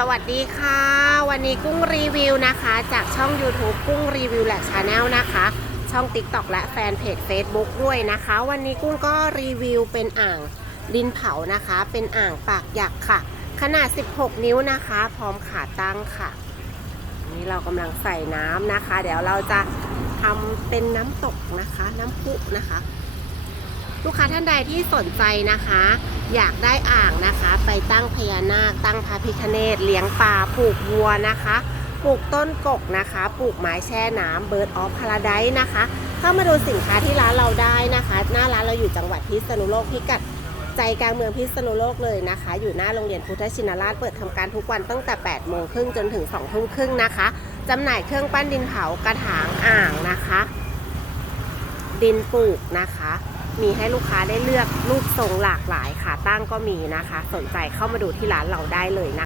สวัสดีค่ะ วันนี้กุ้งรีวิวนะคะ จากช่อง YouTube กุ้งรีวิวและชาแนลนะคะ ช่อง TikTok และแฟนเพจ Facebook ด้วยนะคะ วันนี้กุ้งก็รีวิวเป็นอ่างดินเผานะคะ เป็นอ่างปากหยักค่ะ ขนาด 16 นิ้วนะคะ พร้อมขาตั้งค่ะ นี่เรากำลังใส่น้ำนะคะ เดี๋ยวเราจะทำเป็นน้ำตกนะคะ น้ำพุนะคะ ลูกค้าท่านใดที่สนใจนะคะ อยากได้อ่างนะคะ ไปตั้งพญานาคตั้งพระพิฆเนศเลี้ยงปลาปลูกวัวนะคะปลูกต้นกกนะคะปลูกไม้แช่น้ำเบิร์ดออฟพาราไดนะคะเข้ามาดูสินค้าที่ร้านเราได้นะคะ หน้าร้านเราอยู่จังหวัดพิษณุโลกพิกัดใจกลางเมืองพิษณุโลกเลยนะคะ อยู่หน้าโรงเรียนพุทธชินราชเปิดทำการทุกวันตั้งแต่8โมงครึ่งจนถึง2ทุ่มครึ่งนะคะจำหน่ายเครื่องปั้นดินเผากระถางอ่างนะคะ ดินปลูกนะคะ มีให้ลูกค้าได้เลือกรูปทรงหลากหลายขาตั้งก็มีนะคะ สนใจเข้ามาดูที่ร้านเราได้เลยนะคะ